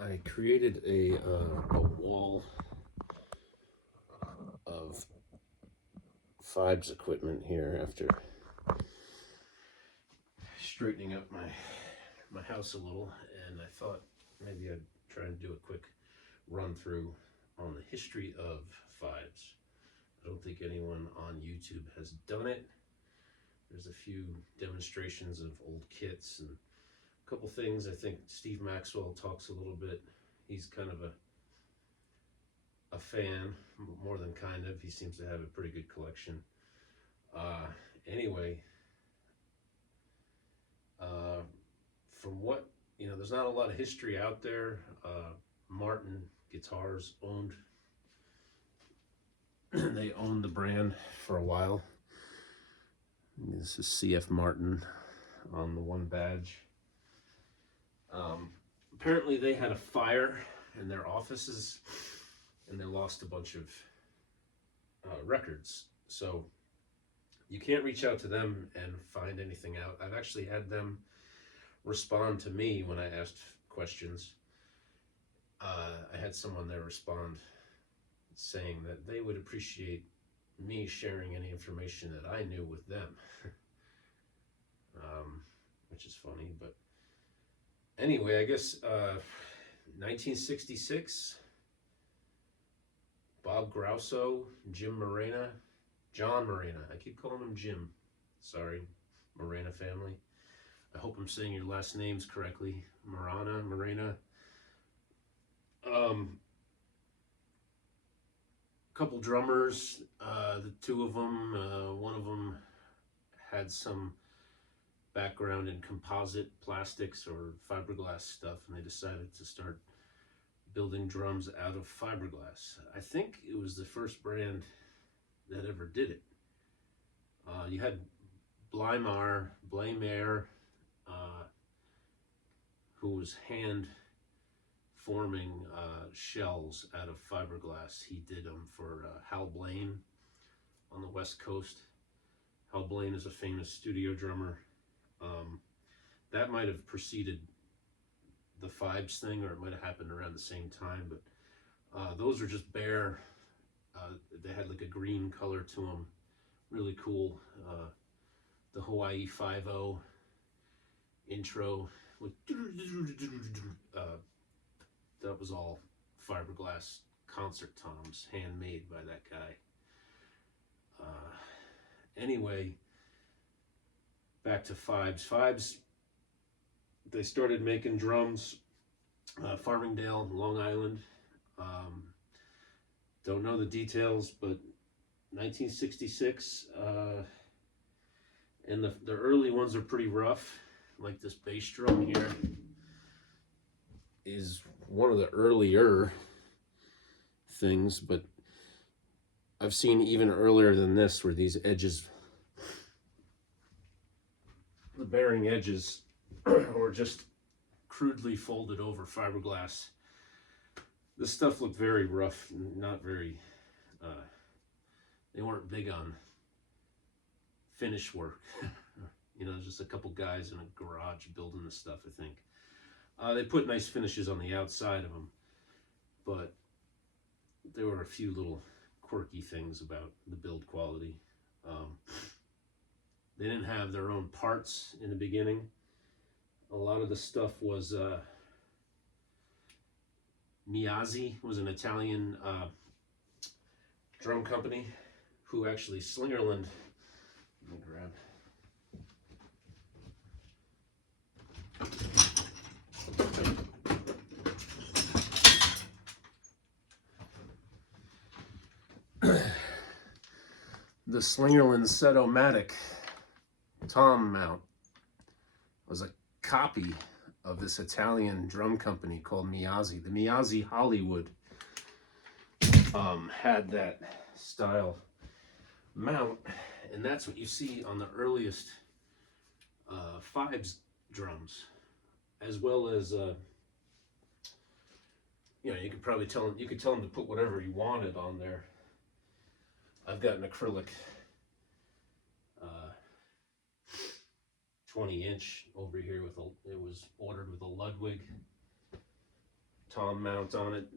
I created a wall of Fibes equipment here after straightening up my house a little, and I thought maybe I'd try and do a quick run through on the history of Fibes. I don't think anyone on YouTube has done it. There's a few demonstrations of old kits and a couple things. I think Steve Maxwell talks a little bit. He's kind of a fan, more than kind of. He seems to have a pretty good collection. Anyway, from what, there's not a lot of history out there. Martin Guitars owned, they owned the brand for a while. This is CF Martin on the one badge. Apparently they had a fire in their offices and they lost a bunch of records. So you can't reach out to them and find anything out. I've actually had them respond to me when I asked questions. I had someone there respond saying that they would appreciate me sharing any information that I knew with them, which is funny. But anyway, I guess 1966, Bob Grosso, John Morena. I keep calling him Jim. Sorry, Morena family. I hope I'm saying your last names correctly. Morena. Couple drummers, the two of them, one of them had some background in composite plastics or fiberglass stuff, and they decided to start building drums out of fiberglass. I think it was the first brand that ever did it. You had Blaemair, who was hand forming shells out of fiberglass. He did them for Hal Blaine on the West Coast. Hal Blaine is a famous studio drummer. That might have preceded the Fibes thing, or it might have happened around the same time, but those are just bare. They had like a green color to them. Really cool. The Hawaii 5-0 intro with that was all fiberglass concert toms, handmade by that guy. Anyway, back to Fibes. Fibes, they started making drums, Farmingdale, Long Island. Don't know the details, but 1966, and the early ones are pretty rough. Like this bass drum here is one of the earlier things, but I've seen even earlier than this where these edges, the bearing edges, were just crudely folded over fiberglass. This stuff looked very rough, not very, they weren't big on finish work. Just a couple guys in a garage building this stuff, I think. They put nice finishes on the outside of them, but there were a few little quirky things about the build quality. They didn't have their own parts in the beginning. A lot of the stuff was Miazzi was an Italian drum company who actually Slingerland. Let me grab. The Slingerland Set-O-Matic tom mount was a copy of this Italian drum company called Miazzi. The Miazzi Hollywood had that style mount, and that's what you see on the earliest Fibes drums, as well as you could probably tell them, to put whatever you wanted on there. I've got an acrylic 20-inch over here it was ordered with a Ludwig tom mount on it.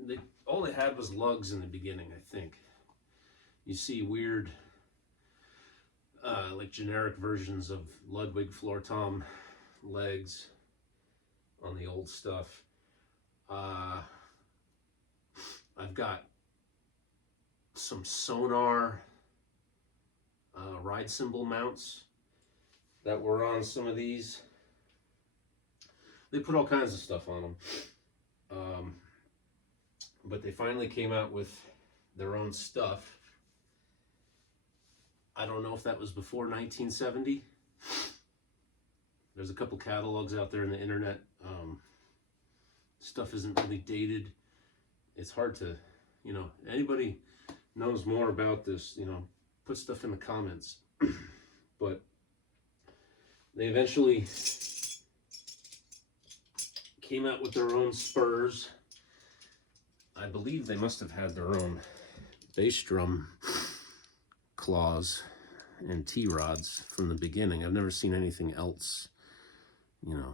All they had was lugs in the beginning, I think. You see weird, like generic versions of Ludwig floor tom legs on the old stuff. I've got some sonar ride cymbal mounts that were on some of these. They put all kinds of stuff on them. But they finally came out with their own stuff. I don't know if that was before 1970. There's a couple catalogs out there on the internet. Stuff isn't really dated. It's hard to, anybody knows more about this, put stuff in the comments. But they eventually came out with their own spurs. I believe they must have had their own bass drum claws and T-rods from the beginning. I've never seen anything else,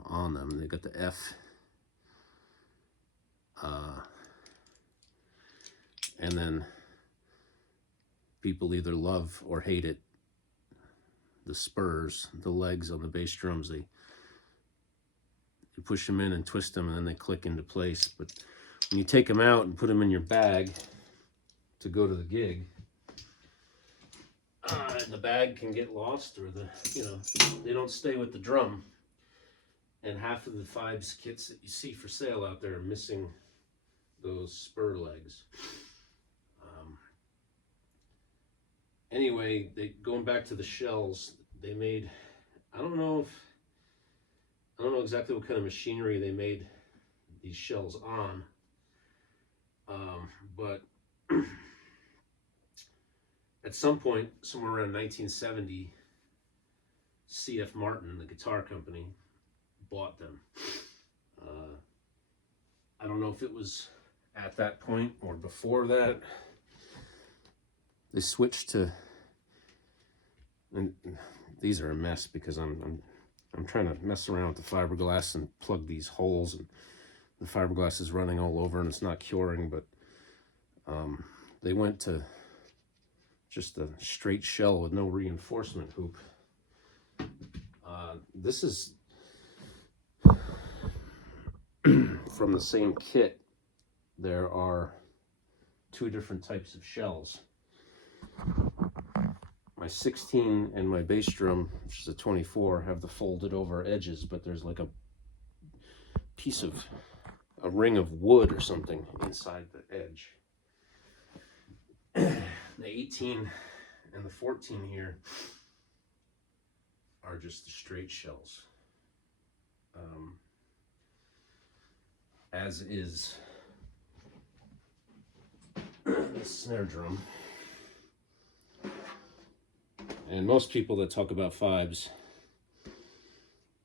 on them. They got the F. And then people either love or hate it. The spurs, the legs on the bass drums, you push them in and twist them and then they click into place. But when you take them out and put them in your bag to go to the gig, the bag can get lost, or they don't stay with the drum. And half of the Fibes kits that you see for sale out there are missing those spur legs. Anyway, going back to the shells, they made, I don't know exactly what kind of machinery they made these shells on, but at some point, somewhere around 1970, C.F. Martin, the guitar company, bought them. I don't know if it was at that point or before that. They switched to, and these are a mess because I'm trying to mess around with the fiberglass and plug these holes, and the fiberglass is running all over and it's not curing. But they went to just a straight shell with no reinforcement hoop. This is from the same kit. There are two different types of shells. My 16 and my bass drum, which is a 24, have the folded over edges, but there's like a piece of a ring of wood or something inside the edge. The 18 and the 14 here are just the straight shells. As is the snare drum. And most people that talk about Fibes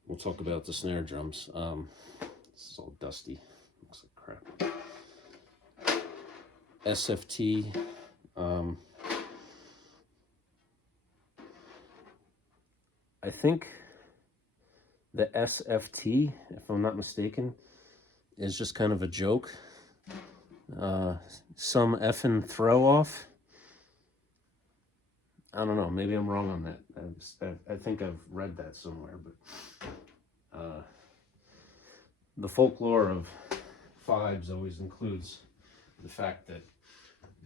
will talk about the snare drums. This is all dusty. Looks like crap. SFT. I think the SFT, if I'm not mistaken, is just kind of a joke. Some effing throw off. I don't know, maybe I'm wrong on that. I think I've read that somewhere, but the folklore of Fibes always includes the fact that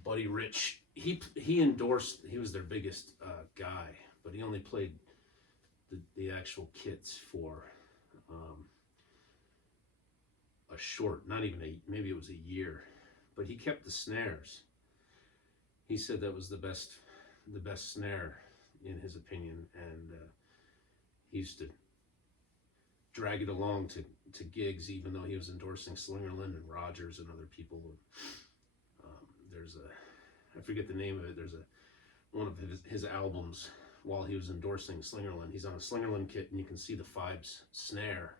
Buddy Rich, he endorsed, he was their biggest guy, but he only played the actual kits for a short, not even maybe it was a year, but he kept the snares. He said that was the best snare in his opinion, and he used to drag it along to gigs, even though he was endorsing Slingerland and Rogers and other people. There's I forget the name of it, there's one of his albums while he was endorsing Slingerland. He's on a Slingerland kit and you can see the Fibes snare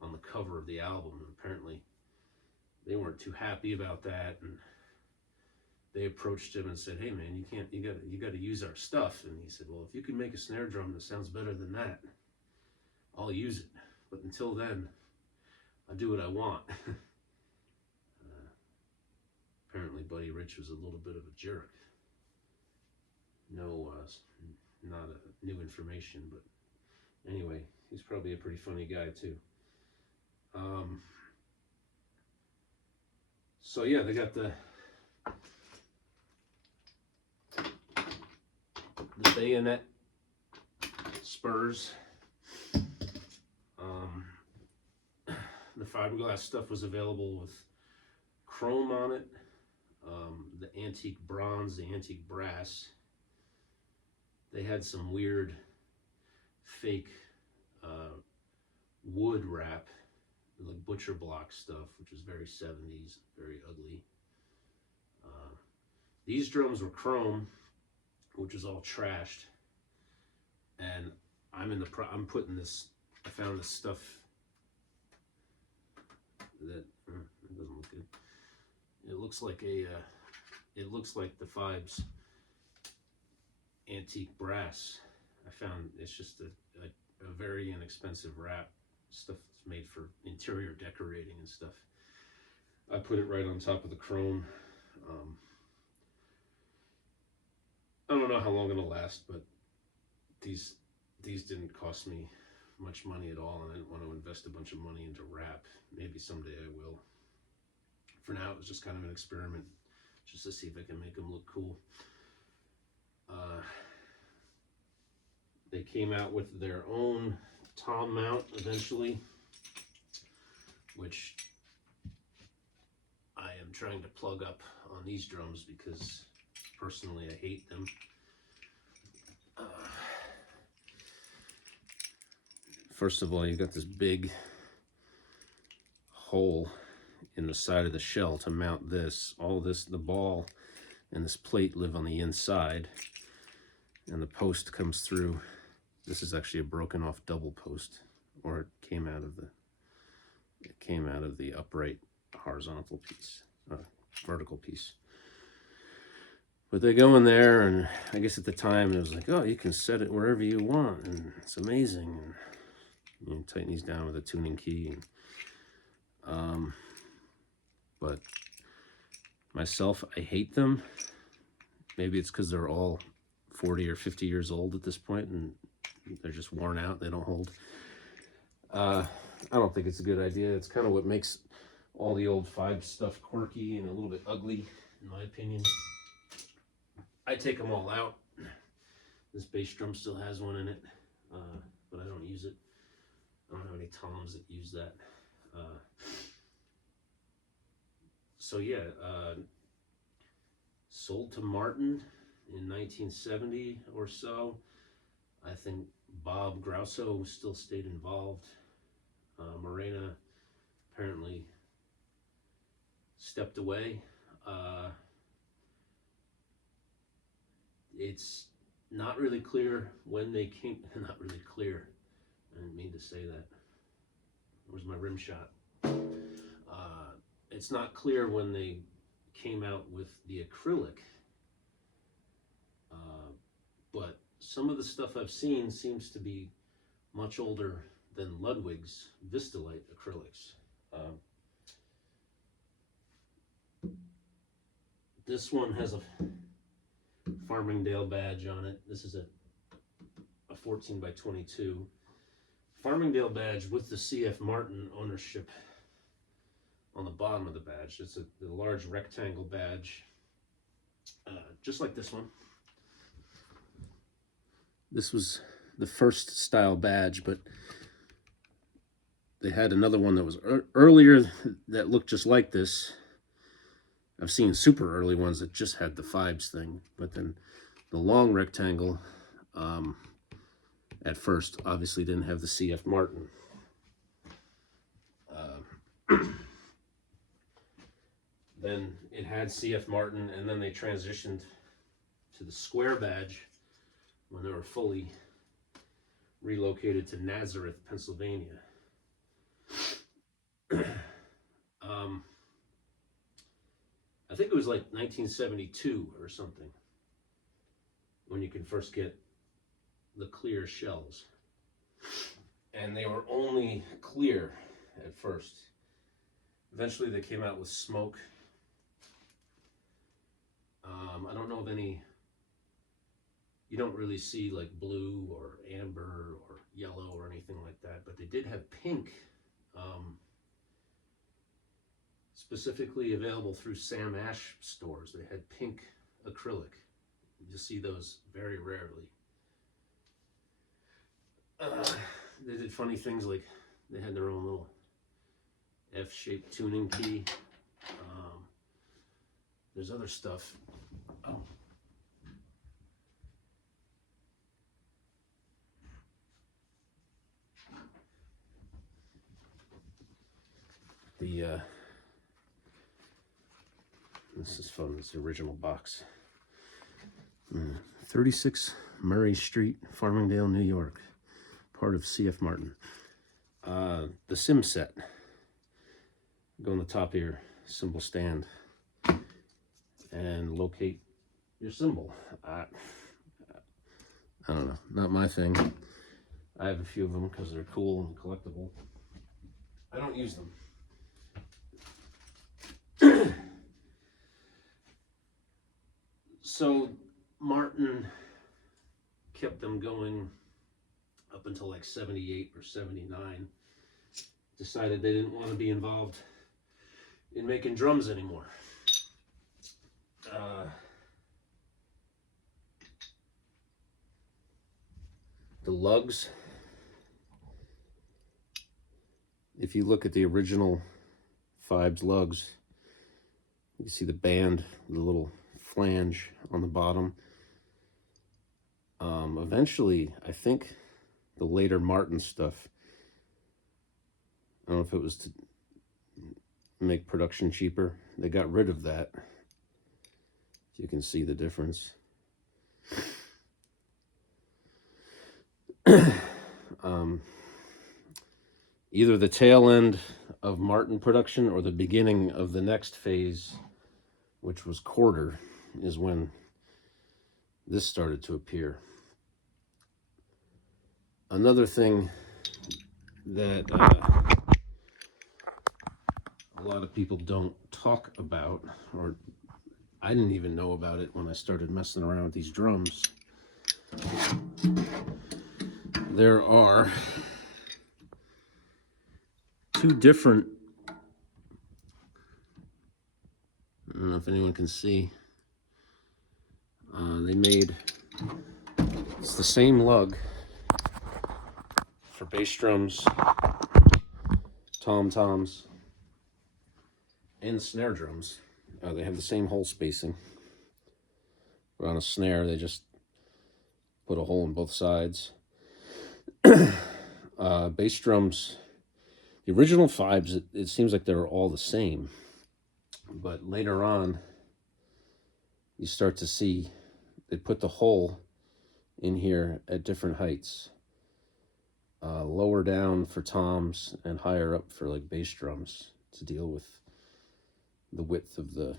on the cover of the album, and apparently they weren't too happy about that, and they approached him and said, "Hey man, you got to use our stuff." And he said, "Well, if you can make a snare drum that sounds better than that, I'll use it. But until then, I do what I want." Buddy Rich was a little bit of a jerk. No, not new information, but anyway, he's probably a pretty funny guy too. So yeah, they got the bayonet spurs. The fiberglass stuff was available with chrome on it, the antique bronze, the antique brass. They had some weird fake wood wrap, like butcher block stuff, which was very 70s, very ugly. These drums were chrome, which is all trashed, and I'm putting this. I found this stuff that it doesn't look good. It looks like it looks like the Fibes antique brass. I found it's just a very inexpensive wrap, stuff that's made for interior decorating and stuff. I put it right on top of the chrome. I don't know how long it'll last, but these didn't cost me much money at all, and I didn't want to invest a bunch of money into wrap. Maybe someday I will. For now, it was just kind of an experiment, just to see if I can make them look cool. They came out with their own tom mount eventually, which I am trying to plug up on these drums because personally I hate them. First of all, you got this big hole in the side of the shell to mount this. All this, the ball and this plate live on the inside, and the post comes through. This is actually a broken off double post, or it came out of the upright horizontal piece, vertical piece. But they go in there, and I guess at the time it was like, oh, you can set it wherever you want, and it's amazing. And you tighten these down with a tuning key. And, but myself, I hate them. Maybe it's because they're all 40 or 50 years old at this point, and they're just worn out. They don't hold. I don't think it's a good idea. It's kind of what makes all the old Fibes stuff quirky and a little bit ugly, in my opinion. I take them all out. This bass drum still has one in it, but I don't use it. I don't have any toms that use that. So yeah, sold to Martin in 1970 or so. I think Bob Grosso still stayed involved. Morena apparently stepped away. It's not really clear when they came. Not really clear. I didn't mean to say that. Where's my rim shot? It's not clear when they came out with the acrylic, but some of the stuff I've seen seems to be much older than Ludwig's Vistalite acrylics. This one has a Farmingdale badge on it. This is a 14 by 22 Farmingdale badge with the CF Martin ownership on the bottom of the badge. It's a large rectangle badge, just like this one. This was the first style badge, but they had another one that was earlier that looked just like this. I've seen super early ones that just had the Fibes thing, but then the long rectangle at first obviously didn't have the CF Martin. Then it had CF Martin, and then they transitioned to the square badge when they were fully relocated to Nazareth, Pennsylvania. I think it was like 1972 or something when you can first get the clear shells. And they were only clear at first. Eventually they came out with smoke. I don't know of any, you don't really see like blue or amber or yellow or anything like that, but they did have pink, specifically available through Sam Ash stores. They had pink acrylic. You see those very rarely. They did funny things like they had their own little F-shaped tuning key. There's other stuff. Oh. This is fun. It's the original box. 36 Murray Street, Farmingdale, New York. Part of C.F. Martin. The sim set. Go on the top of your symbol stand and locate your symbol. I don't know, not my thing. I have a few of them because they're cool and collectible. I don't use them. So Martin kept them going up until like 78 or 79. Decided they didn't want to be involved in making drums anymore. The lugs, if you look at the original Fibes lugs, you see the band, the little flange on the bottom. Eventually, I think the later Martin stuff, I don't know if it was to make production cheaper, they got rid of that. You can see the difference. Either the tail end of Martin production or the beginning of the next phase, which was quarter, is when this started to appear. Another thing that a lot of people don't talk about, or I didn't even know about it when I started messing around with these drums. There are two different, I don't know if anyone can see, they made, it's the same lug for bass drums, tom-toms, and snare drums. They have the same hole spacing. But on a snare, they just put a hole in both sides. Bass drums, the original Fibes, it seems like they were all the same. But later on, you start to see they put the hole in here at different heights. Lower down for toms and higher up for like bass drums to deal with the width of the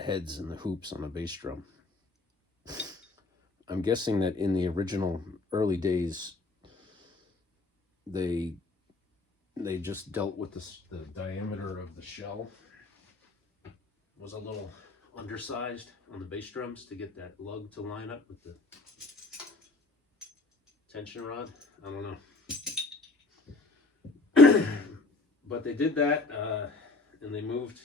heads and the hoops on a bass drum. I'm guessing that in the original early days, they just dealt with the diameter of the shell was a little undersized on the bass drums to get that lug to line up with the tension rod. I don't know. But they did that, and they moved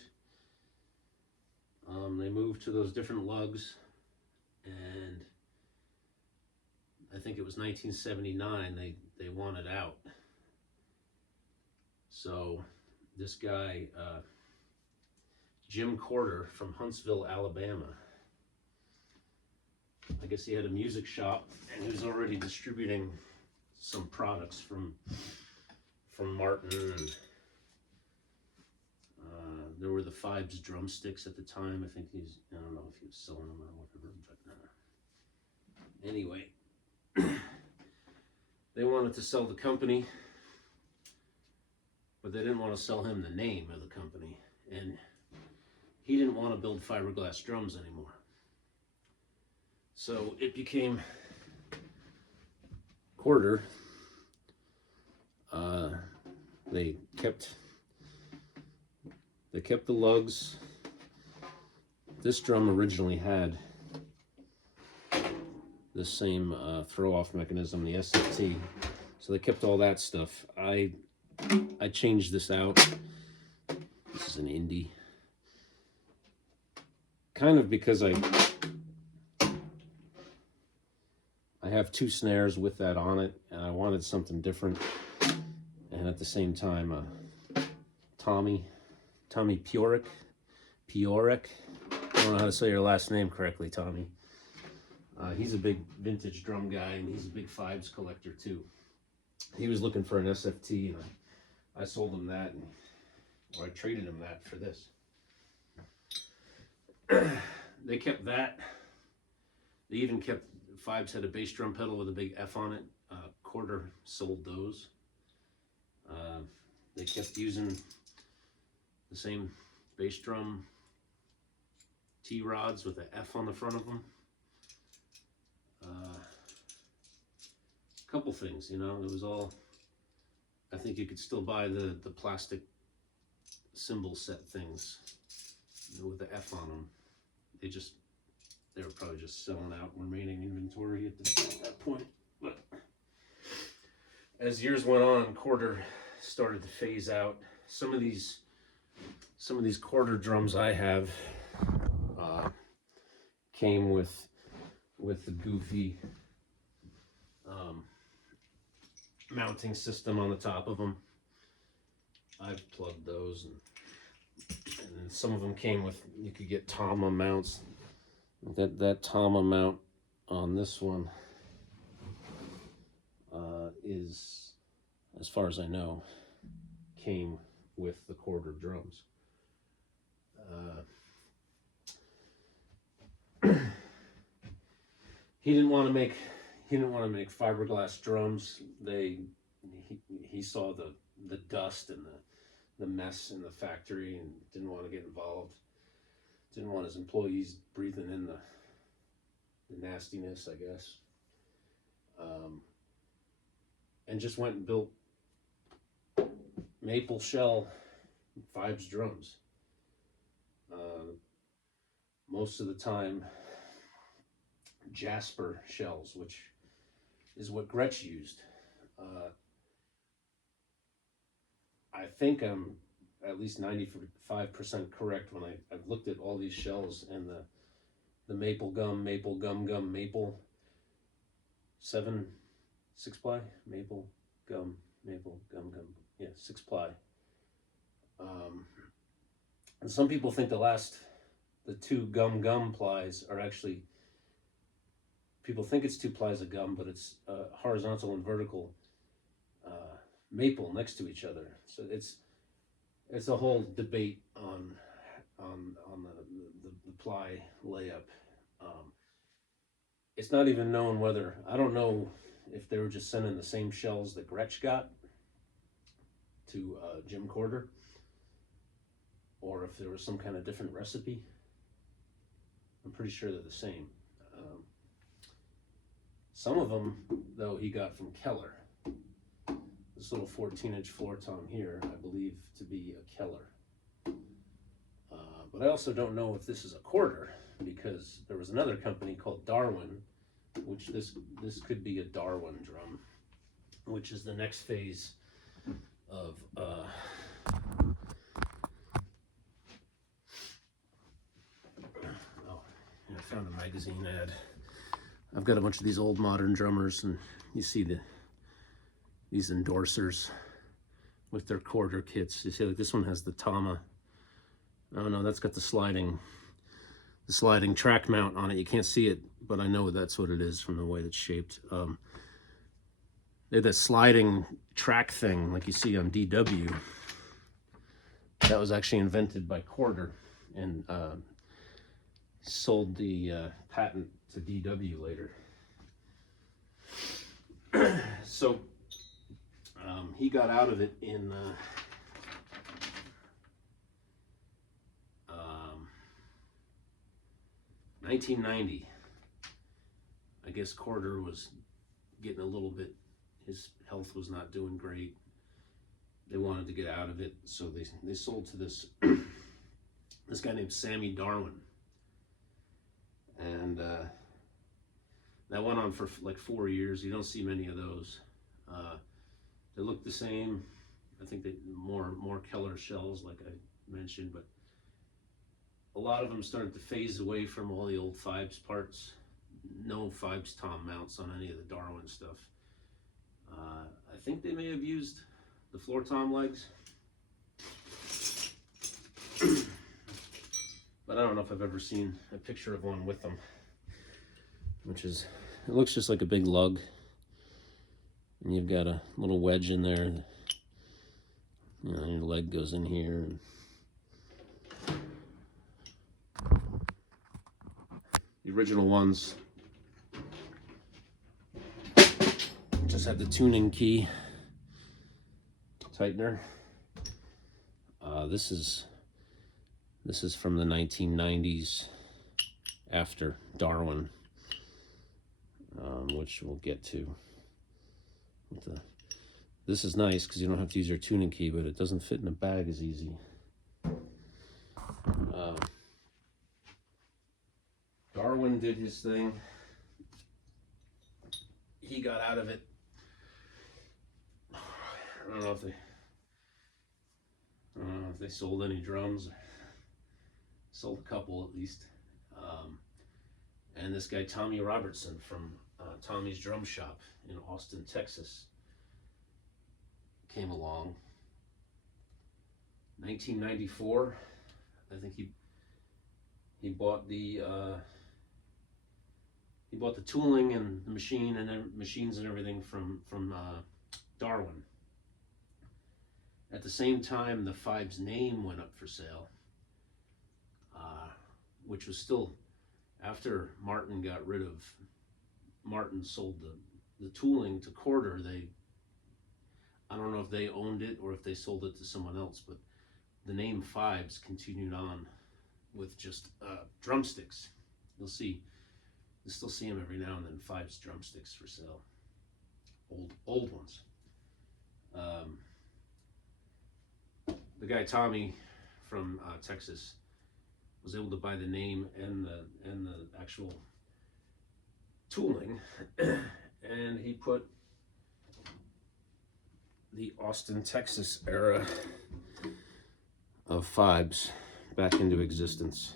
to those different lugs, and I think it was 1979 they wanted out. So this guy, Jim Corder from Huntsville, Alabama, I guess he had a music shop and he was already distributing some products from Martin. And, there were the Fibes drumsticks at the time. I think I don't know if he was selling them or whatever, but anyway, they wanted to sell the company, but they didn't want to sell him the name of the company, and he didn't want to build fiberglass drums anymore. So it became Corder. They kept the lugs This drum originally had the same throw-off mechanism, the SFT. So they kept all that stuff. I changed this out. This is an Indie. Kind of because I have 2 snares with that on it, and I wanted something different. And at the same time, Tommy Pioric. I don't know how to say your last name correctly, Tommy. He's a big vintage drum guy, and he's a big Fibes collector too. He was looking for an SFT, and I sold him that, or I traded him that for this. They kept that. They even kept, Fibes had a bass drum pedal with a big F on it. Quarter sold those. They kept using the same bass drum T-rods with an F on the front of them. Couple things, you know, it was all, I think you could still buy the plastic cymbal set things, you know, with the F on them. They were probably just selling out remaining inventory at that point. But as years went on, quarter started to phase out. Some of these quarter drums I have came with the goofy mounting system on the top of them. I've plugged those, and some of them came with, you could get Tama mounts. That Tama mount on this one is, as far as I know, came with the quarter drums. He didn't want to make fiberglass drums. He saw the dust and the mess in the factory and didn't want to get involved. Didn't want his employees breathing in the nastiness, I guess. And just went and built maple shell Fibes drums. Most of the time, jasper shells, which is what Gretsch used. I think I'm at least 95% correct when I've looked at all these shells, and the maple gum, maple 6-ply, maple gum, yeah, 6-ply. And some people think the 2 gum plies are actually, people think it's 2 plies of gum, but it's horizontal and vertical maple next to each other. So it's a whole debate on the ply layup. It's not even known whether, I don't know if they were just sending the same shells that Gretsch got to Jim Corder, or if there was some kind of different recipe. I'm pretty sure they're the same. Some of them, though, he got from Keller. This little 14-inch floor tom here, I believe to be a Keller. But I also don't know if this is a quarter, because there was another company called Darwin, which this could be a Darwin drum, which is the next phase of oh, I found a magazine ad. I've got a bunch of these old modern drummers, and you see these endorsers with their quarter kits. You see, like, this one has the Tama. Oh no, that's got the sliding track mount on it. You can't see it, but I know that's what it is from the way it's shaped. They had that sliding track thing like you see on DW. That was actually invented by Corder, and sold the patent to DW later. So he got out of it in 1990. I guess Corder was getting a little bit, his health was not doing great. They wanted to get out of it, so they sold to this this guy named Sammy Darwin. and that went on for like 4 years. You don't see many of those. They look the same. I think they more Keller shells, like I mentioned, but a lot of them started to phase away from all the old Fibes parts. No Fibes tom mounts on any of the Darwin stuff. I think they may have used the floor tom legs, but I don't know if I've ever seen a picture of one with them, which is, it looks just like a big lug, and you've got a little wedge in there. You know, your leg goes in here. And the original ones just had the tuning key tightener. This is from the 1990s, after Darwin, which we'll get to. This is nice because you don't have to use your tuning key, but it doesn't fit in a bag as easy. Darwin did his thing. He got out of it. I don't know if they sold any drums. Sold a couple at least. And this guy Tommy Robertson from Tommy's Drum Shop in Austin, Texas, came along. 1994, I think he bought the tooling and the machines and everything from Darwin. At the same time, the Fibes name went up for sale, which was still after Martin sold the tooling to Corder. I don't know if they owned it or if they sold it to someone else, but the name Fibes continued on with just drumsticks. You'll still see them every now and then, Fibes drumsticks for sale. Old ones. The guy Tommy from Texas was able to buy the name and the actual tooling, and he put the Austin, Texas era of Fibes back into existence.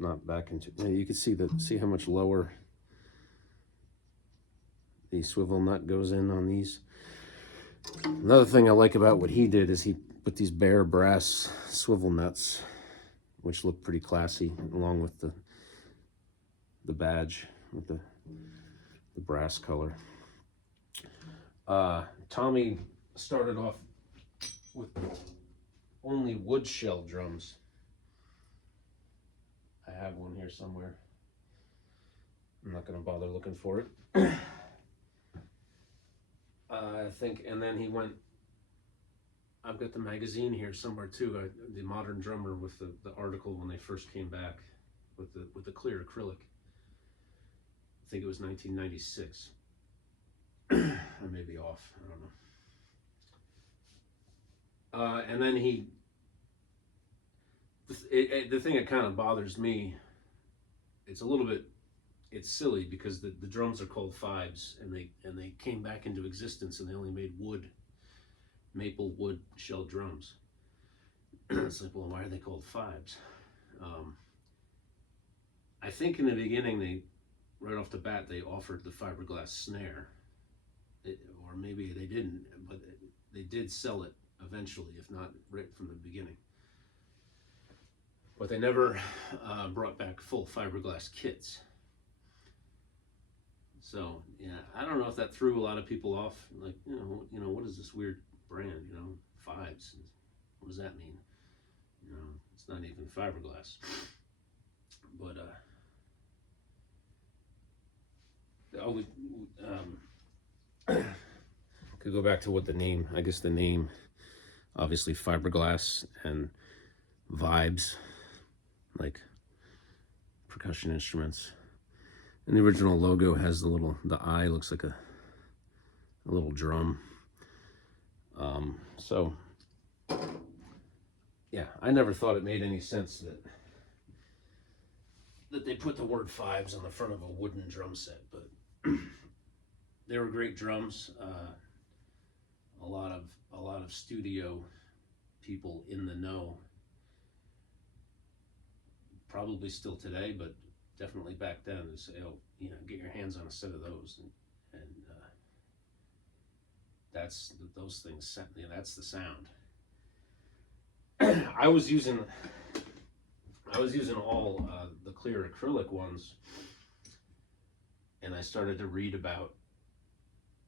Not back into. You can see how much lower the swivel nut goes in on these. Another thing I like about what he did is he put these bare brass swivel nuts, which look pretty classy, along with the badge with the brass color. Tommy started off with only wood shell drums. I have one here somewhere. I'm not going to bother looking for it. I think, and then he went, I've got the magazine here somewhere too, the Modern Drummer, with the article when they first came back with the clear acrylic. I think it was 1996. I may be off, I don't know. And then the thing that kind of bothers me, it's silly because the drums are called Fibes, and they came back into existence, and they only made maple wood shell drums. It's like, well, why are they called Fibes? I think in the beginning, right off the bat, they offered the fiberglass snare, or maybe they didn't, but they did sell it eventually, if not right from the beginning. But they never brought back full fiberglass kits. So yeah, I don't know if that threw a lot of people off. Like, you know, what is this weird brand? You know, Fibes. What does that mean? You know, it's not even fiberglass. But could go back to what the name. I guess the name, obviously, fiberglass and vibes, like percussion instruments. And the original logo has the eye looks like a little drum. So yeah, I never thought it made any sense that that they put the word Fibes on the front of a wooden drum set, but they were great drums. A lot of studio people in the know, probably still today, but definitely back then, they say, oh, you know, get your hands on a set of those, and that's those things. You know, that's the sound. I was using all the clear acrylic ones, and I started to read about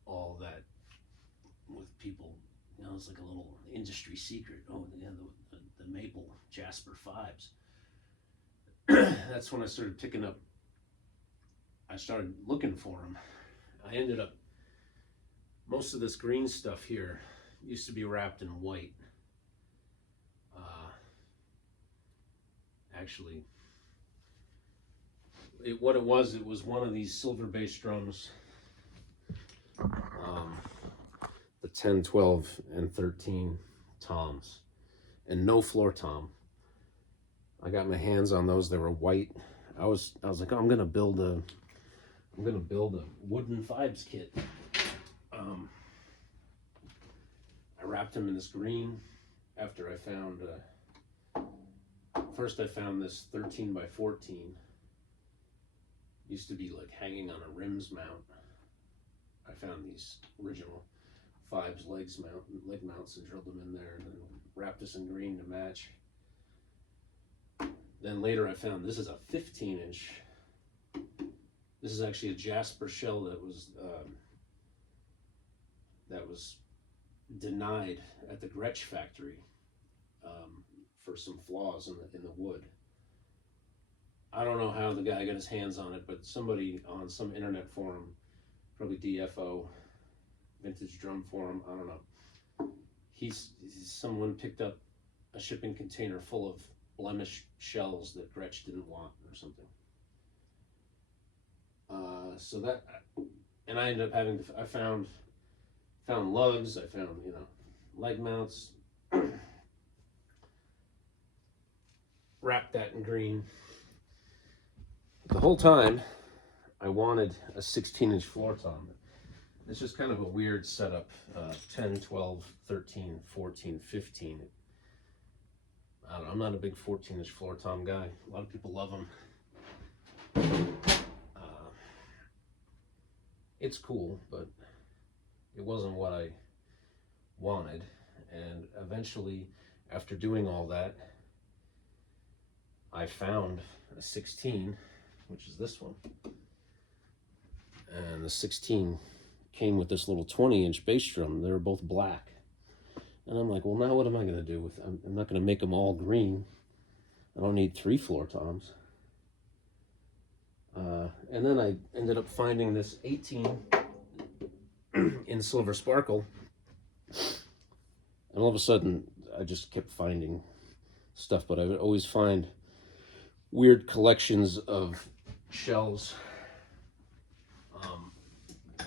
all that with people. You know, it's like a little industry secret. Oh, yeah, the maple Jasper Fibes. That's when I started picking up. I started looking for them. I ended up, most of this green stuff here used to be wrapped in white. Actually, what it was one of these silver-based drums, the 10, 12, and 13 toms, and no floor tom. I got my hands on those. They were white. I was like, oh, I'm gonna build a wooden Fibes kit. I wrapped them in this green after I found. First I found this 13 by 14. Used to be like hanging on a rims mount. I found these original Fibes leg mounts and drilled them in there, and then wrapped this in green to match. Then later I found this is a 15-inch. This is actually a Jasper shell that was denied at the Gretsch factory for some flaws in the wood. I don't know how the guy got his hands on it, but somebody on some internet forum, probably DFO, Vintage Drum Forum, I don't know. Someone picked up a shipping container full of blemished shells that Gretsch didn't want or something. And I ended up I found lugs, I found, you know, leg mounts, wrapped that in green. The whole time I wanted a 16-inch floor tom. It's just kind of a weird setup, 10, 12, 13, 14, 15. I don't know, I'm not a big 14-inch floor tom guy. A lot of people love them. It's cool, but it wasn't what I wanted. And eventually, after doing all that, I found a 16, which is this one. And the 16 came with this little 20-inch bass drum. They were both black. And I'm like, well, now what am I going to do with them? I'm not going to make them all green. I don't need 3 floor toms. And then I ended up finding this 18 in silver sparkle. And all of a sudden, I just kept finding stuff, but I would always find weird collections of shells.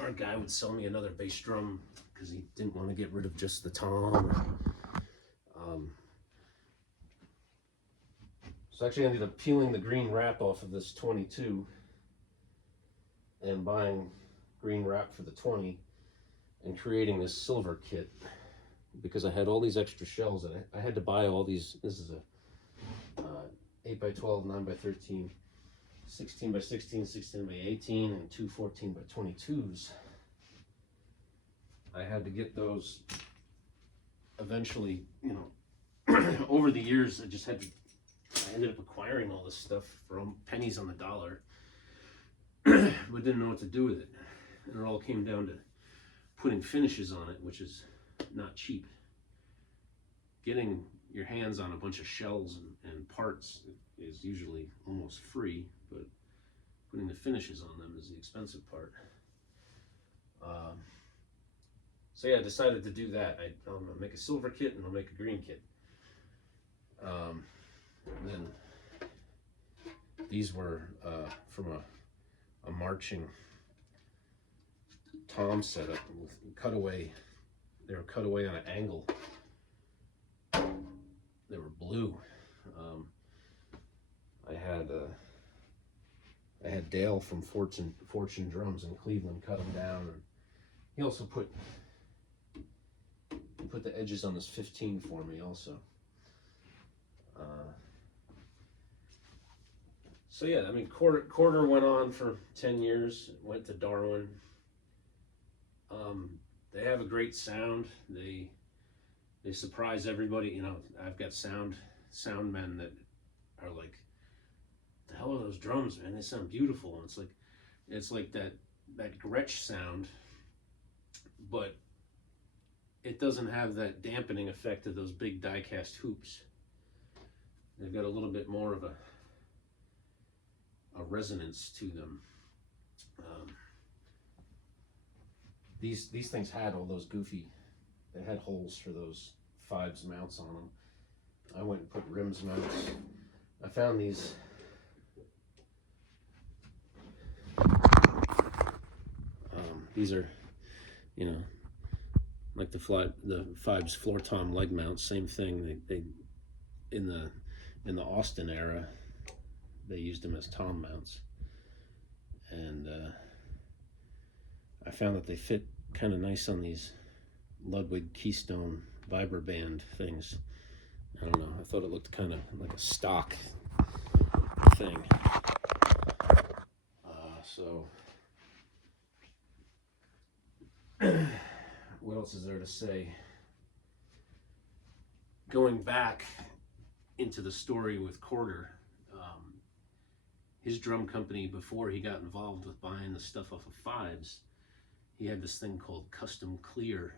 Our guy would sell me another bass drum because he didn't want to get rid of just the tom. So actually I ended up peeling the green wrap off of this 22 and buying green wrap for the 20 and creating this silver kit because I had all these extra shells and I had to buy all these. This is a 8 by 12, 9 by 13, 16 by 16, 16 by 18, and 2 14 by 22s. I had to get those eventually, you know, over the years. I ended up acquiring all this stuff for pennies on the dollar, but didn't know what to do with it. And it all came down to putting finishes on it, which is not cheap. Getting your hands on a bunch of shells and parts is usually almost free, but putting the finishes on them is the expensive part. So yeah, I decided to do that. I'm gonna make a silver kit and I'll make a green kit. And then these were from a marching tom setup with cutaway. They were cut away on an angle. They were blue. I had I had Dale from Fortune Drums in Cleveland cut them down, and he also put the edges on this 15 for me also. So yeah, I mean, Quarter went on for 10 years, went to Darwin. They have a great sound. They surprise everybody. You know, I've got sound men that are like, the hell are those drums, man? They sound beautiful. And it's like that Gretsch sound, but it doesn't have that dampening effect of those big die-cast hoops. They've got a little bit more of a resonance to them. These things had all those goofy, they had holes for those Fibes mounts on them. I went and put rims mounts. I found these are, you know, like the Fibes floor tom leg mounts, same thing. They in the Austin era, they used them as tom mounts, and I found that they fit kind of nice on these Ludwig Keystone Viberband things. I don't know, I thought it looked kind of like a stock thing. So what else is there to say? Going back into the story with Quarter, his drum company, before he got involved with buying the stuff off of Fibes, he had this thing called Custom Clear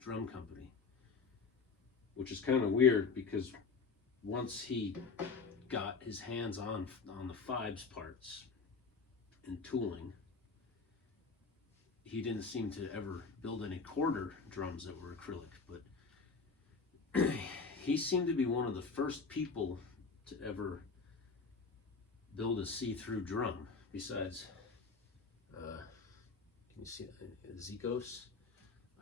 Drum Company, which is kind of weird because once he got his hands on the Fibes parts and tooling, he didn't seem to ever build any Quarter drums that were acrylic, but he seemed to be one of the first people to ever build a see-through drum, besides, can you see Zikos?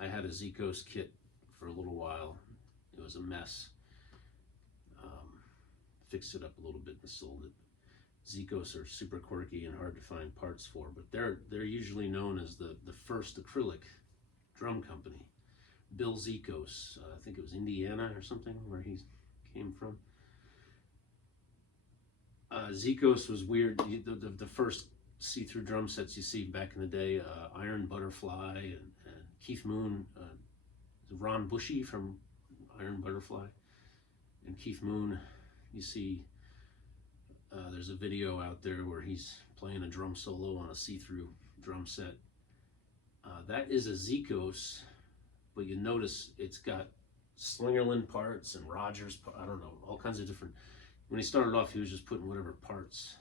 I had a Zikos kit for a little while. It was a mess. Fixed it up a little bit and sold it. Zikos are super quirky and hard to find parts for, but they're usually known as the first acrylic drum company. Bill Zikos, I think it was Indiana or something where he came from. Zikos was weird. The first see-through drum sets you see back in the day, Iron Butterfly and Keith Moon, Ron Bushy from Iron Butterfly, and Keith Moon. You see, there's a video out there where he's playing a drum solo on a see-through drum set. That is a Zikos, but you notice it's got Slingerland parts and Rogers, I don't know, all kinds of different. When he started off, he was just putting whatever parts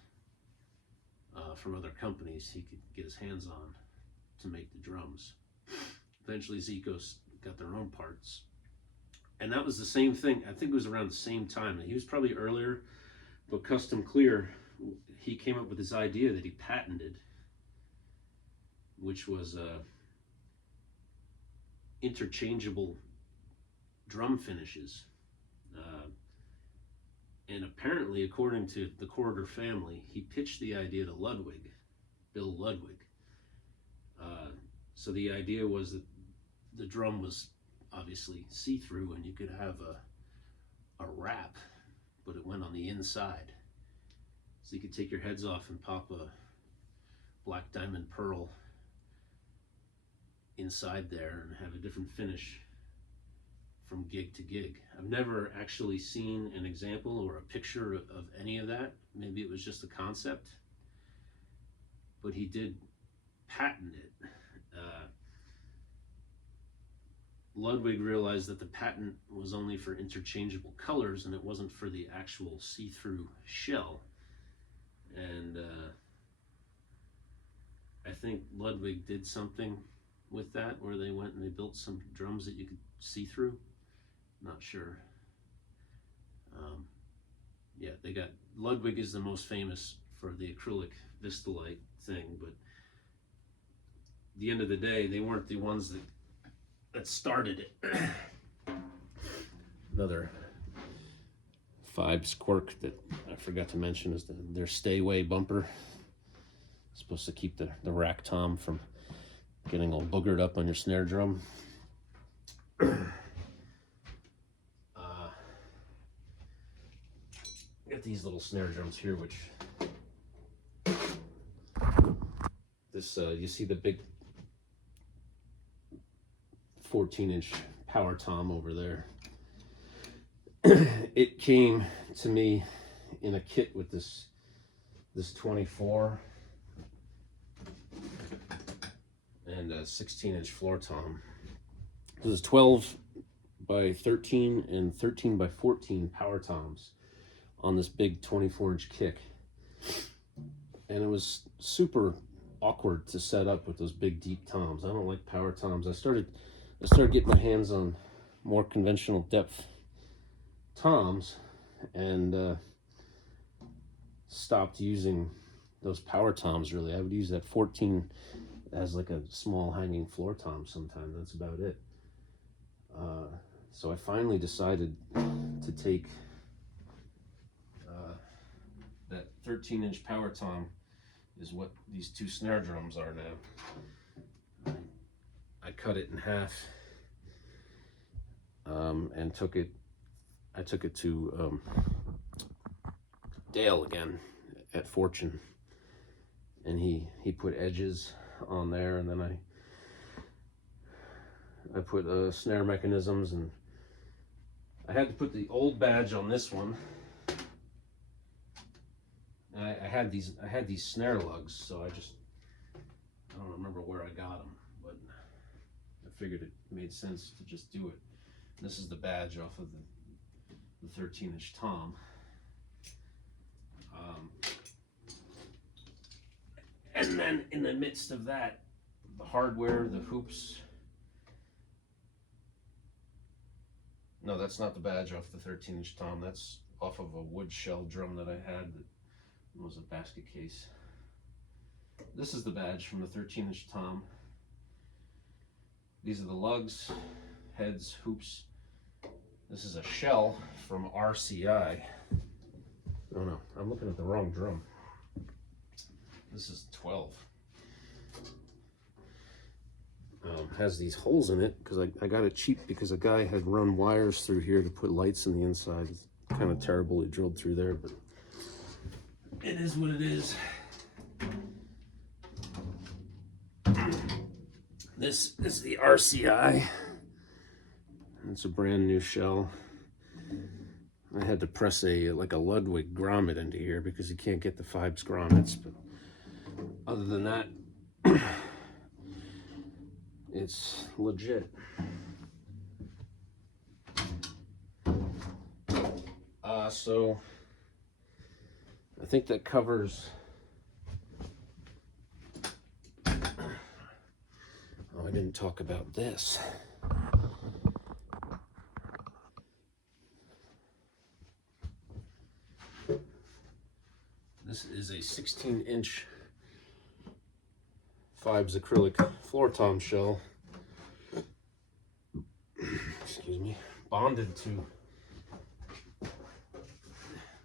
from other companies he could get his hands on to make the drums. Eventually, Zikos got their own parts. And that was the same thing. I think it was around the same time. He was probably earlier, but Custom Clear, he came up with this idea that he patented, which was interchangeable drum finishes. And apparently, according to the Quarter family, he pitched the idea to Ludwig, Bill Ludwig. So the idea was that the drum was obviously see-through, and you could have a wrap, but it went on the inside. So you could take your heads off and pop a black diamond pearl inside there and have a different finish from gig to gig. I've never actually seen an example or a picture of any of that. Maybe it was just a concept, but he did patent it. Ludwig realized that the patent was only for interchangeable colors and it wasn't for the actual see-through shell. And I think Ludwig did something with that where they went and they built some drums that you could see through. Not sure. Yeah, they got, Ludwig is the most famous for the acrylic Vistalite thing, but at the end of the day, they weren't the ones that started it. Another Fibes quirk that I forgot to mention is their stay away bumper. supposed to keep the rack tom from getting all boogered up on your snare drum. Got these little snare drums here, which this you see the big 14-inch power tom over there. It came to me in a kit with this 24 and a 16-inch floor tom. This is 12 by 13 and 13 by 14 power toms on this big 24-inch kick, and it was super awkward to set up with those big deep toms. I don't like power toms. I started getting my hands on more conventional depth toms and stopped using those power toms. Really, I would use that 14 as like a small hanging floor tom sometimes. That's about it. So I finally decided to take that 13-inch power tom is what these two snare drums are now. I cut it in half and I took it to Dale again at Fortune, and he put edges on there, and then I put snare mechanisms, and I had to put the old badge on this one. And I had these snare lugs, so I don't remember where I got them, but I figured it made sense to just do it. And this is the badge off of the 13-inch tom. And then in the midst of that, the hardware, the hoops. No, that's not the badge off the 13-inch tom. That's off of a wood shell drum that I had that was a basket case. This is the badge from the 13-inch tom. These are the lugs, heads, hoops. This is a shell from RCI. Oh no, I'm looking at the wrong drum. This is 12. Has these holes in it because I got it cheap because a guy had run wires through here to put lights in the inside. It's kind of terrible, he drilled through there, but it is what it is. This is the RCI. It's a brand new shell. I had to press like a Ludwig grommet into here because you can't get the Fibes grommets, but other than that, it's legit. So I think that covers. Oh, I didn't talk about this. This is a 16-inch Fibes acrylic floor tom shell. Excuse me. Bonded to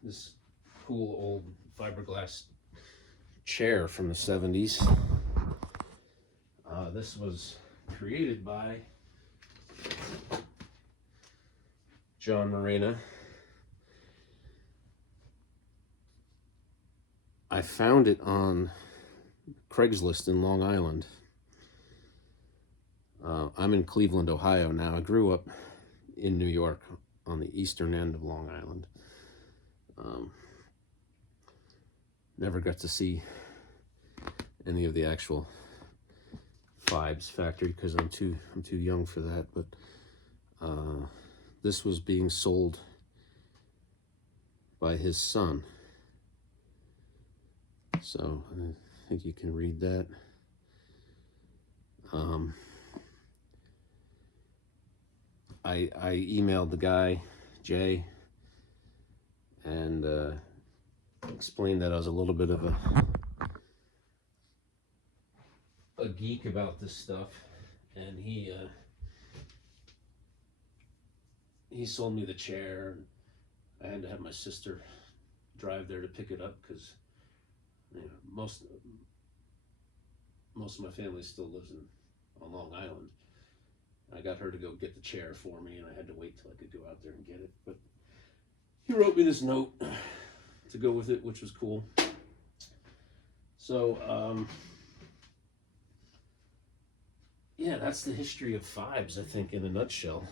this cool old fiberglass chair from the 70s. This was created by John Morena. I found it on Craigslist in Long Island. I'm in Cleveland, Ohio now. I grew up in New York on the eastern end of Long Island. Never got to see any of the actual Fibes factory because I'm too young for that. But this was being sold by his son. So I think you can read that. I emailed the guy, Jay, and explained that I was a little bit of a geek about this stuff, and he sold me the chair. I had to have my sister drive there to pick it up because you know, most of my family still lives on Long Island. I got her to go get the chair for me, and I had to wait till I could go out there and get it. But he wrote me this note to go with it, which was cool. So, yeah, that's the history of Fibes, I think, in a nutshell,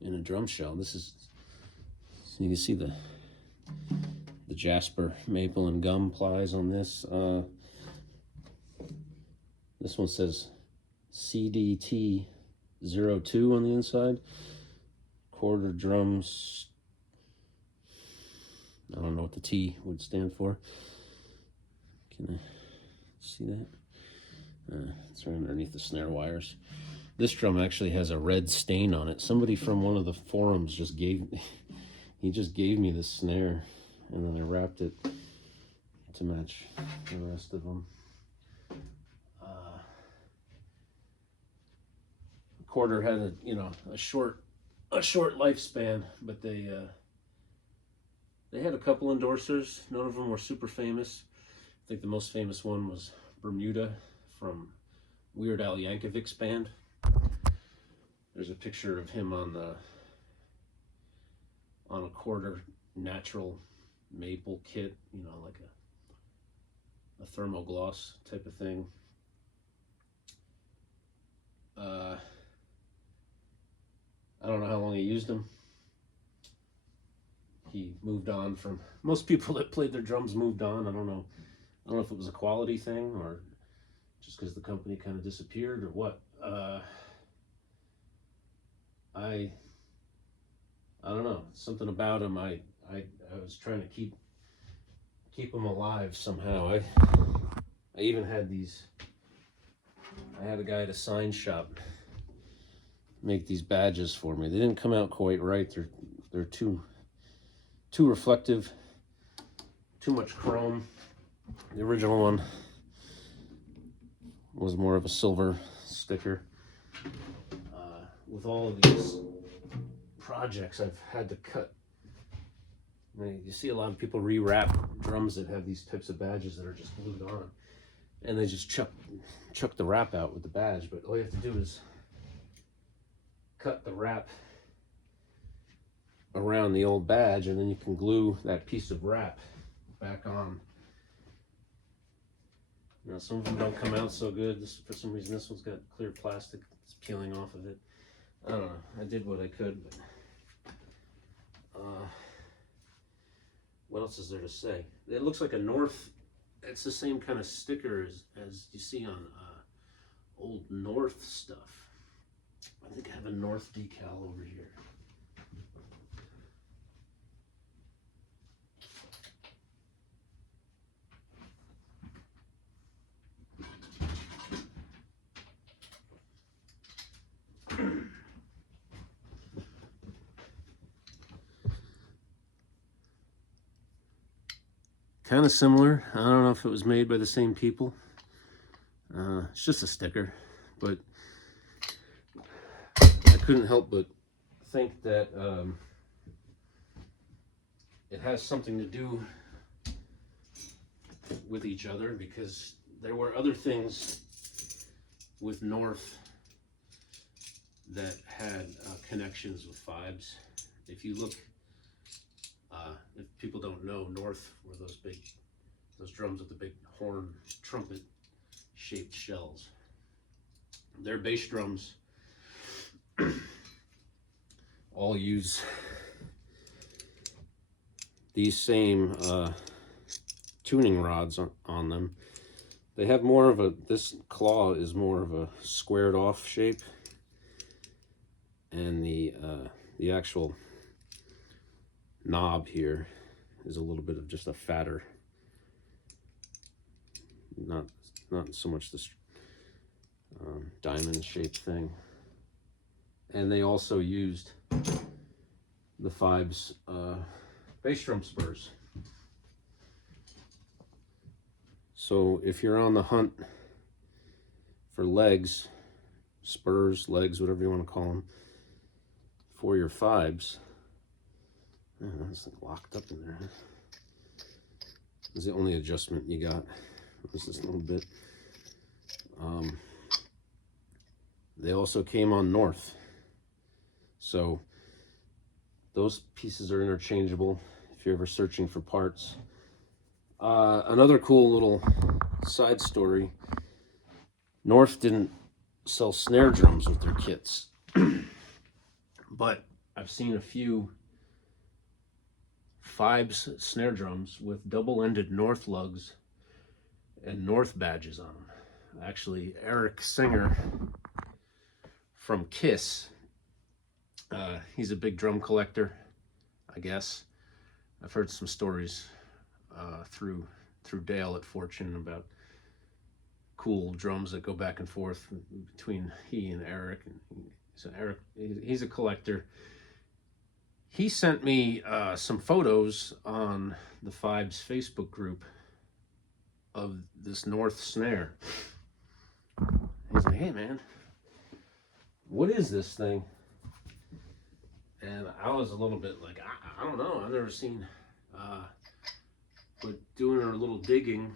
in a drum shell. This is, so you can see the jasper maple and gum plies on this. This one says CDT 02 on the inside. Quarter drums. I don't know what the T would stand for. Can I see that? It's right underneath the snare wires. This drum actually has a red stain on it. Somebody from one of the forums just gave me this snare, and then I wrapped it to match the rest of them. Quarter had a short lifespan, but they had a couple endorsers. None of them were super famous. I think the most famous one was Bermuda from Weird Al Yankovic's band. There's a picture of him on a Quarter natural maple kit, like a thermogloss type of thing. I don't know how long he used them. He moved on from, most people that played their drums moved on. I don't know if it was a quality thing or just because the company kind of disappeared or what. I don't know, something about him. I was trying to keep him alive somehow. I even had these. I had a guy at a sign shop make these badges for me. They didn't come out quite right. They're too reflective, too much chrome. The original one was more of a silver sticker. With all of these projects, I've had to cut. You see a lot of people rewrap drums that have these types of badges that are just glued on, and they just chuck the wrap out with the badge. But all you have to do is cut the wrap around the old badge, and then you can glue that piece of wrap back on. Some of them don't come out so good. For some reason, this one's got clear plastic that's peeling off of it. I don't know. I did what I could, but what else is there to say? It looks like a North. It's the same kind of sticker as you see on old North stuff. I think I have a North decal over here. Kind of similar. I don't know if it was made by the same people. It's just a sticker, but I couldn't help but think that it has something to do with each other, because there were other things with North that had connections with Fibes. If you look, if people don't know, North were those drums with the big horn trumpet shaped shells. Their bass drums all use these same tuning rods on them. They have more of this claw is more of a squared off shape, and the actual knob here is a little bit of just a fatter, not so much this diamond shaped thing. And they also used the Fibes bass drum spurs. So if you're on the hunt for legs, spurs, legs, whatever you want to call them, for your Fibes, that's like locked up in there. This is the only adjustment you got. Just this little bit. They also came on North. So those pieces are interchangeable if you're ever searching for parts. Another cool little side story. North didn't sell snare drums with their kits, but I've seen a few Fibes snare drums with double-ended North lugs and North badges on them. Actually, Eric Singer from Kiss, he's a big drum collector, I guess. I've heard some stories through Dale at Fortune about cool drums that go back and forth between he and Eric. And so Eric, he's a collector. He sent me some photos on the Fibes Facebook group of this North snare. He's like, hey man, what is this thing? And I was a little bit like, I don't know, I've never seen, but doing our little digging,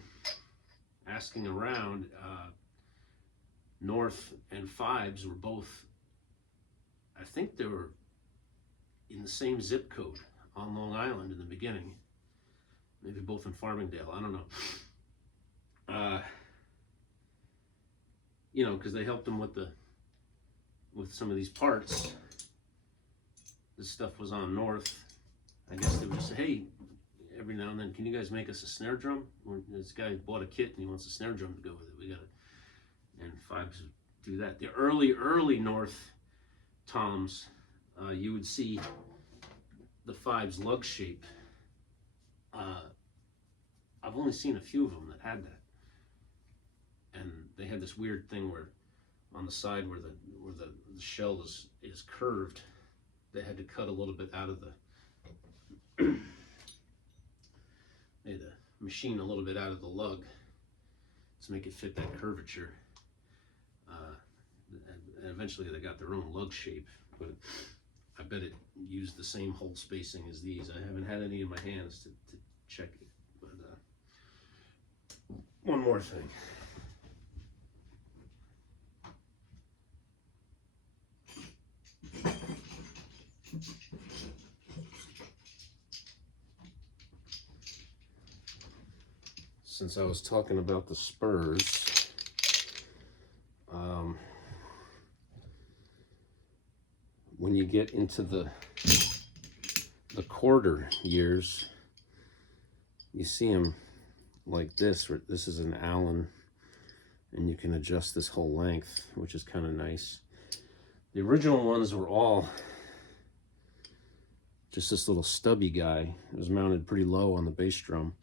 asking around, North and Fibes were both, I think they were in the same zip code on Long Island in the beginning. Maybe both in Farmingdale, I don't know. You know, because they helped them with some of these parts. This stuff was on North. I guess they would just say, hey, every now and then, can you guys make us a snare drum? Or this guy bought a kit and he wants a snare drum to go with it. We got it. And Fibes would do that. The early North toms, you would see the Fibes lug shape. I've only seen a few of them that had that. And they had this weird thing where on the side where the shell is curved, they had to cut a little bit out of the they had to machine a little bit out of the lug to make it fit that curvature. And eventually they got their own lug shape, but I bet it used the same hole spacing as these. I haven't had any in my hands to check it. But one more thing. Since I was talking about the spurs, when you get into the quarter years, you see them like this. This is an Allen, and you can adjust this whole length, which is kind of nice. The original ones were all just this little stubby guy. It was mounted pretty low on the bass drum.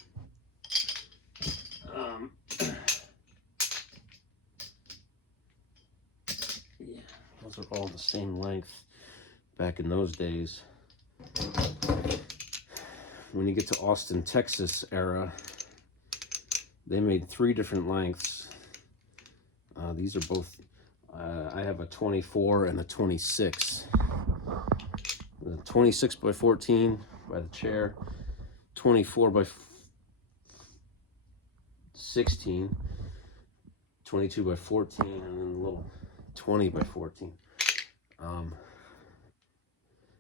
Yeah, those are all the same length back in those days. When you get to Austin, Texas era, they made 3 different lengths. These are both, I have a 24 and a 26. The 26 by 14 by the chair, 24 by 16, 22 by 14, and then a little 20 by 14.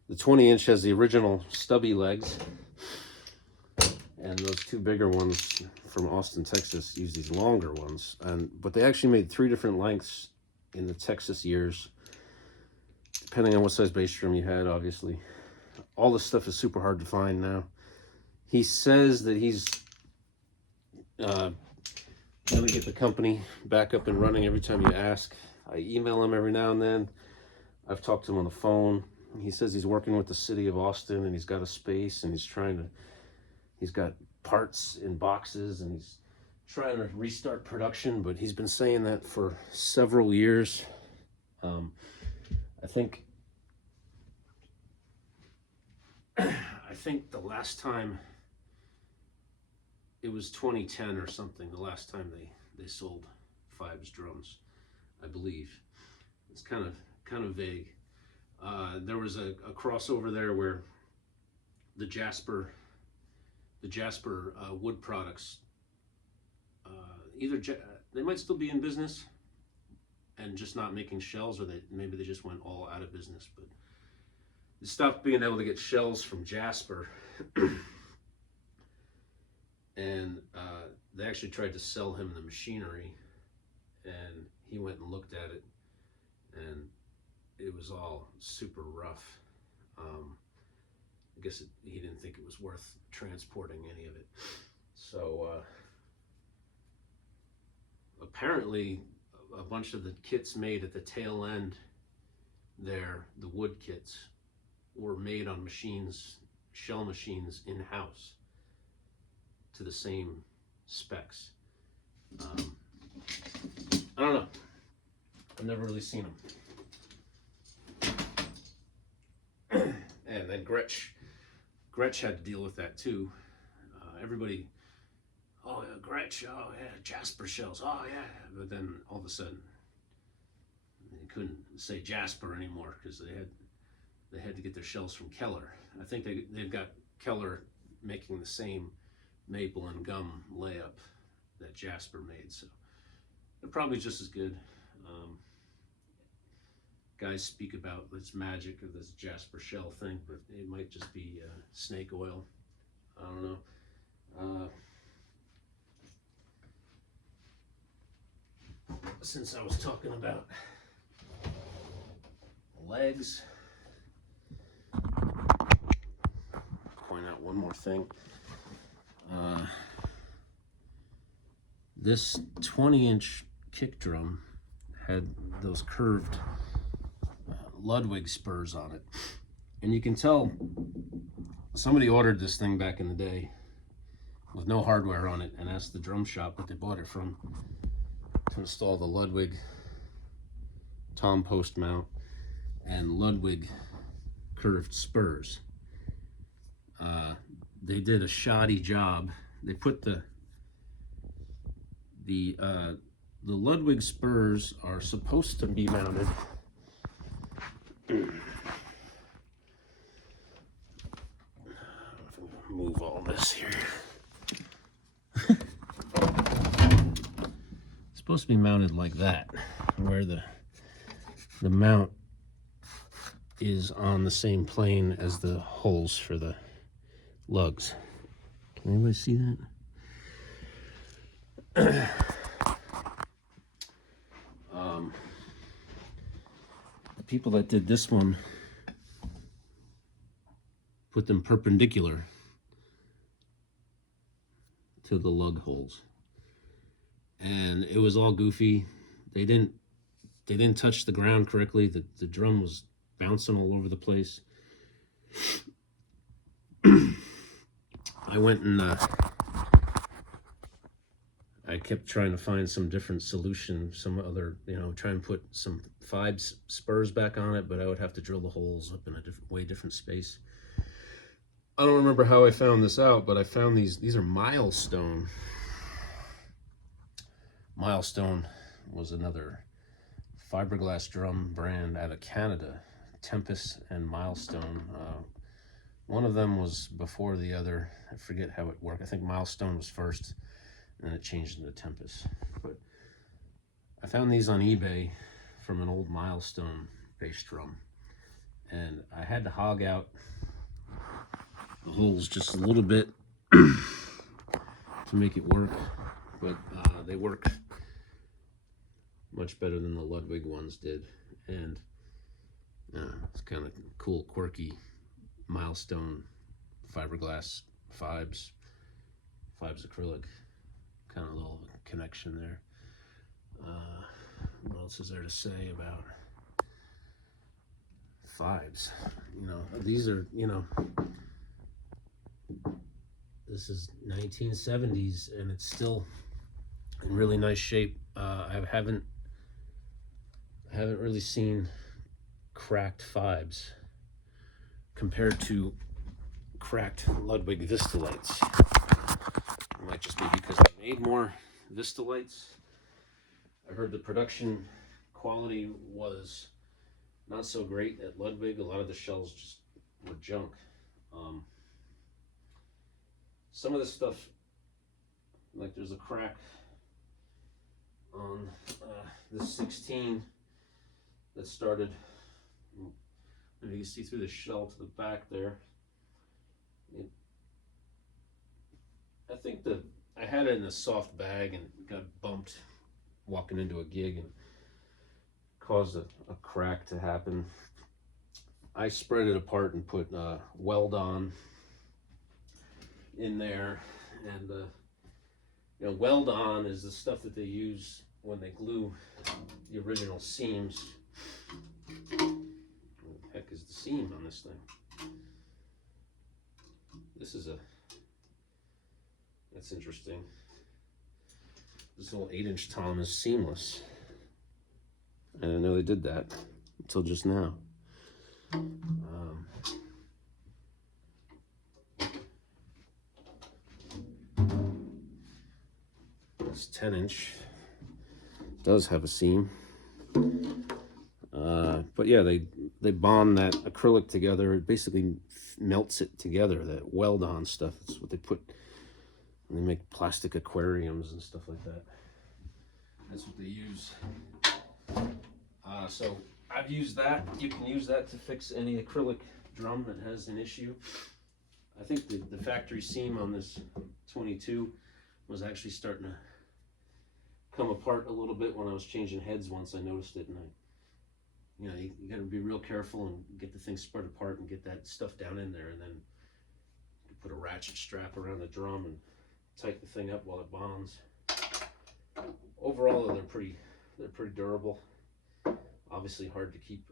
The 20-inch has the original stubby legs, and those 2 bigger ones from Austin, Texas use these longer ones. But they actually made 3 different lengths in the Texas years, depending on what size bass drum you had, obviously. All this stuff is super hard to find now. He says that he's going to get the company back up and running every time you ask. I email him every now and then. I've talked to him on the phone. He says he's working with the city of Austin, and he's got a space, and he's got parts in boxes, and he's trying to restart production, but he's been saying that for several years. I think the last time, it was 2010 or something, the last time they sold Fibes drums, I believe. It's kind of vague. There was a crossover there where the Jasper wood products, they might still be in business, and just not making shells, or maybe they just went all out of business. But they stopped being able to get shells from jasper, and they actually tried to sell him the machinery, and he went and looked at it, and it was all super rough. I guess he didn't think it was worth transporting any of it. So apparently a bunch of the kits made at the tail end there, the wood kits, were made on machines, shell machines in-house to the same specs. I don't know. I've never really seen them. And then Gretsch had to deal with that too. Everybody, oh yeah, Gretsch, oh yeah, jasper shells, oh yeah. But then all of a sudden, they couldn't say jasper anymore because they had to get their shells from Keller. I think they've got Keller making the same maple and gum layup that Jasper made, so they're probably just as good. Guys speak about this magic of this Jasper shell thing, but it might just be snake oil. I don't know. Since I was talking about legs, point out one more thing. This 20-inch kick drum had those curved Ludwig spurs on it, and you can tell somebody ordered this thing back in the day with no hardware on it and asked the drum shop that they bought it from to install the Ludwig tom post mount and Ludwig curved spurs. They did a shoddy job. They put the Ludwig spurs are supposed to be mounted. Move all this here. It's supposed to be mounted like that, where the mount is on the same plane as the holes for the lugs. Can anybody see that? The people that did this one put them perpendicular to the lug holes, and it was all goofy. They didn't touch the ground correctly. The drum was bouncing all over the place. I went and I kept trying to find some different solution, some other, try and put some Fibes spurs back on it, but I would have to drill the holes up in a way different space. I don't remember how I found this out, but I found these are Milestone. Milestone was another fiberglass drum brand out of Canada, Tempest and Milestone. One of them was before the other. I forget how it worked. I think Milestone was first, and then it changed into Tempest. But I found these on eBay from an old Milestone bass drum, and I had to hog out the holes just a little bit to make it work, but they work much better than the Ludwig ones did. And it's kind of cool, quirky Milestone fiberglass Fibes acrylic, kind of a little connection there. What else is there to say about Fibes? These are, this is 1970s and it's still in really nice shape. I haven't really seen cracked Fibes compared to cracked Ludwig Vistalites. It might just be because they made more Vistalites. I heard the production quality was not so great at Ludwig. A lot of the shells just were junk. Some of the stuff, like there's a crack on this 16 that started. And you can see through the shell to the back there. I think that I had it in a soft bag and got bumped walking into a gig and caused a crack to happen. I spread it apart and put weld on in there, and you know, weld on is the stuff that they use when they glue the original seams. What the heck is the seam on this thing? This is that's interesting. This little 8-inch tom is seamless. I didn't know they did that until just now. This 10-inch does have a seam. But yeah, they bond that acrylic together. It basically melts it together, that weld on stuff. That's what they put. They make plastic aquariums and stuff like that. That's what they use. So I've used that. You can use that to fix any acrylic drum that has an issue. I think the factory seam on this 22 was actually starting to come apart a little bit when I was changing heads once. I noticed it, and you know, you got to be real careful and get the thing spread apart and get that stuff down in there, and then you put a ratchet strap around the drum and tighten the thing up while it bonds. Overall, they're pretty durable. Obviously hard to keep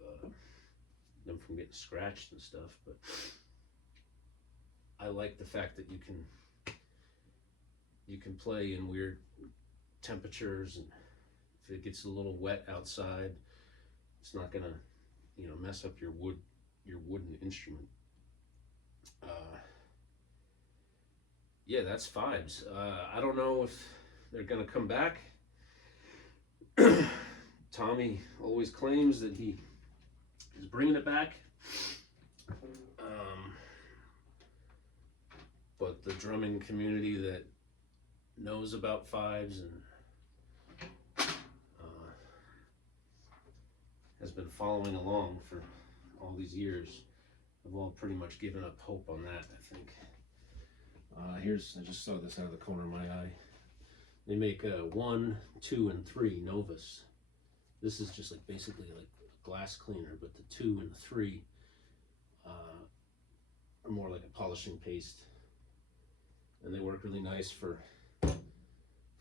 them from getting scratched and stuff, but I like the fact that you can play in weird temperatures, and if it gets a little wet outside, it's not gonna, you know, mess up your wooden instrument. Yeah, that's Fibes. I don't know if they're gonna come back. Tommy always claims that he is bringing it back, but the drumming community that knows about Fibes and has been following along for all these years have all pretty much given up hope on that, I think. I just saw this out of the corner of my eye. They make 1, 2, and 3 Novus. This is just like basically like a glass cleaner, but the 2 and the 3 are more like a polishing paste, and they work really nice for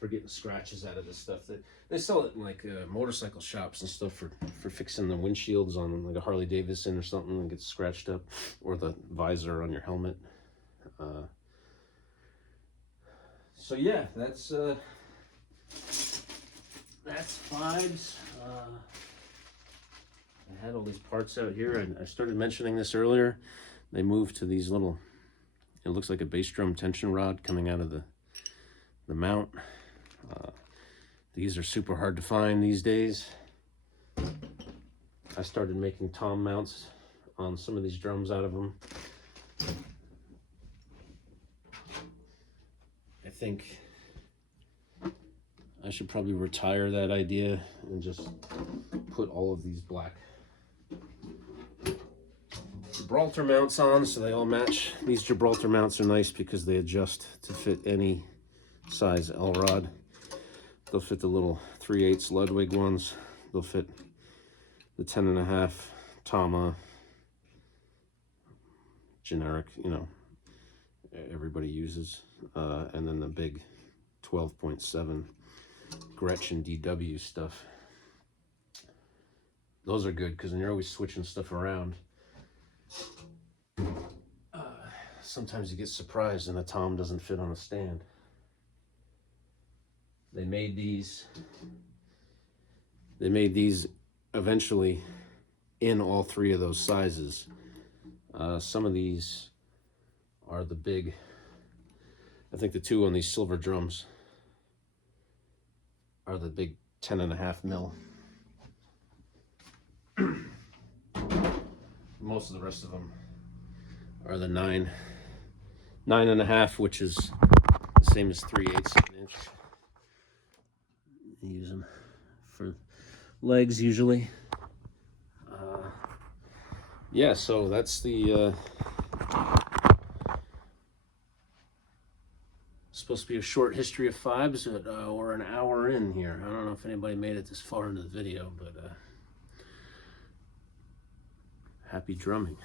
getting scratches out of this stuff. They sell it in like motorcycle shops and stuff for fixing the windshields on like a Harley Davidson or something and gets scratched up, or the visor on your helmet. So yeah, that's Fibes. I had all these parts out here, and I started mentioning this earlier. They moved to these little, it looks like a bass drum tension rod coming out of the mount. These are super hard to find these days. I started making tom mounts on some of these drums out of them. I think I should probably retire that idea and just put all of these black Gibraltar mounts on so they all match. These Gibraltar mounts are nice because they adjust to fit any size L rod. They'll fit the little 3/8 Ludwig ones. They'll fit the 10.5 Tama, generic, you know, everybody uses, and then the big 12.7 Gretchen DW stuff. Those are good because when you're always switching stuff around, sometimes you get surprised and a tom doesn't fit on a stand. They made these eventually in all 3 of those sizes. Some of these are the big, I think the 2 on these silver drums are the big 10.5 mil. Most of the rest of them are the 9.5, which is the same as 3/8 of an inch. Use them. for legs usually. Yeah, so that's the supposed to be a short history of Fibes, but we're an hour in here. I don't know if anybody made it this far into the video, but happy drumming.